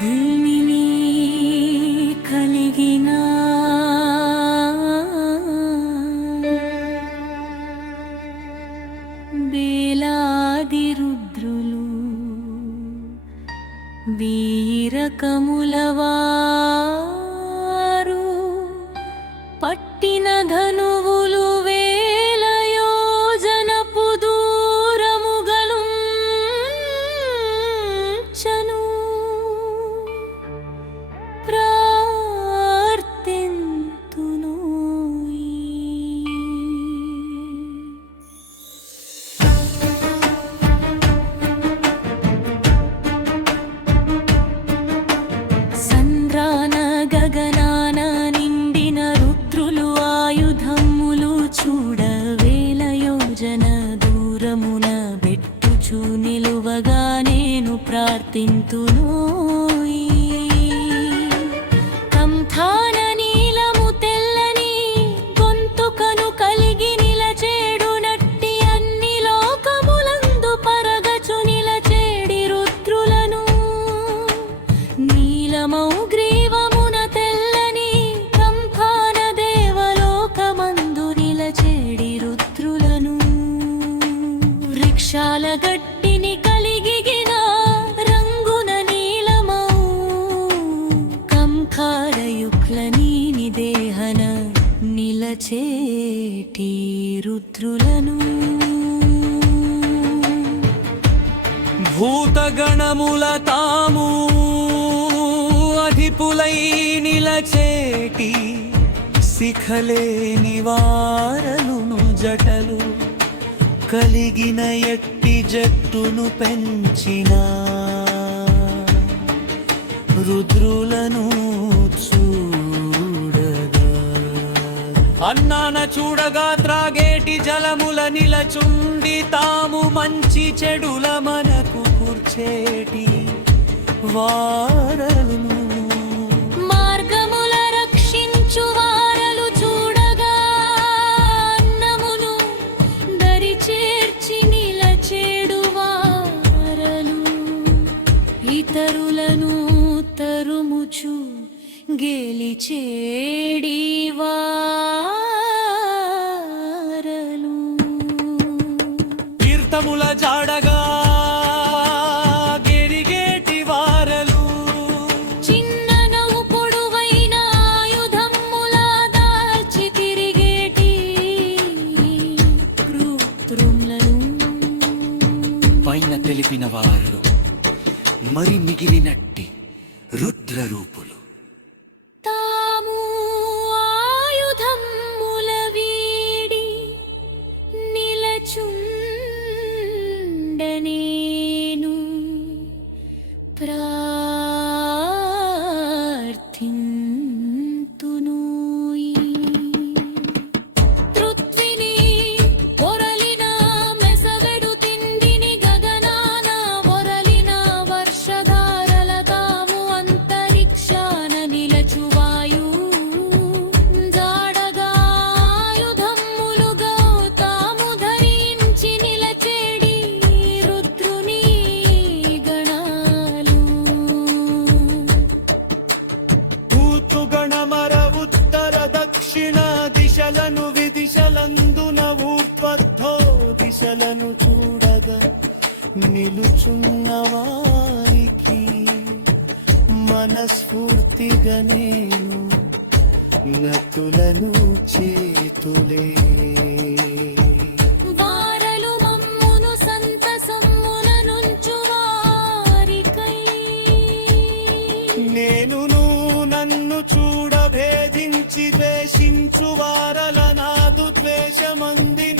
భూమిని కలిగిన వేలాది రుద్రులు వీరకములవారు పట్టిన ధనువులు వేల యోజనపు దూరముగలుంచను ప్రార్థింతును. సంద్రాన గగనాన నిండిన రుద్రులు ఆయుధములు చూడవేల యోజన దూరమున బెట్టుచు నిలువగా నేను ప్రార్థింతును. కంఠాన నీలము తెల్లని గొంతుకను కలిగి నిలచేడునట్టి అన్ని లోకములందు పరగచు నిలచేడి రుద్రులను నీలమౌ గ్రీవమున తెల్లని కంఠాన దేవలోకమందు నిలచేడి రుద్రులను వృక్షాల గట్టిని కలిగిన రంగున నీలమౌ కంఖారయుక్లనీని దేహన నిలచేటి రుద్రులను భూతగణముల తాము అధిపులై నిలచేటి శిఖలేని వారలును జటలు కలిగిన ఎట్టి జట్టును పెంచిన రుద్రులను చూడగా అన్నాన చూడగా త్రాగేటి జలముల నిలచుండి తాము మంచి చెడుల మనకు కూర్చేటి వారలును మార్గముల రక్షించు వారలు చూడగా అన్నమును దరి చేర్చి నిలచేడు వారలు ఇతరులను తరుముచు గెలిచేడి వారలు తీర్థముల జాడగా గెరిగేటి వారలు చిన్ననవు పొడువైన ఆయుధముల దాల్చి తిరిగేటి కృత్రులను పైన తెలిపిన వారు మరి మిగిలినట్టి రుద్రరూపులు తాము ఆయుధముల వీడి నిలచుండనేను ప్రార్థింతును. పృథ్విని పొరలిన మెసవెడు తిండిని గగనాన పొరలిన వర్షధారల తాము అంతరిక్షాన నిలచు వాయు జాడగా ఆయుధములుగా తాము ధరించి నిలచేడి రుద్రుని గణాలు భూతుగణమర ఉత్తర దక్షిణ దిశలను విదిశలందున ఊర్ధ్వధ్వో దిశలను చూడగా నిలుచున్న వారికి మనస్ఫూర్తిగా నేను నతులను చేతులే వారలు మమ్మును సంతసమ్మున నుంచు వారికై నేనును నన్ను చూడభేదించి ద్వేషించు వారల నాదు ద్వేషమందిన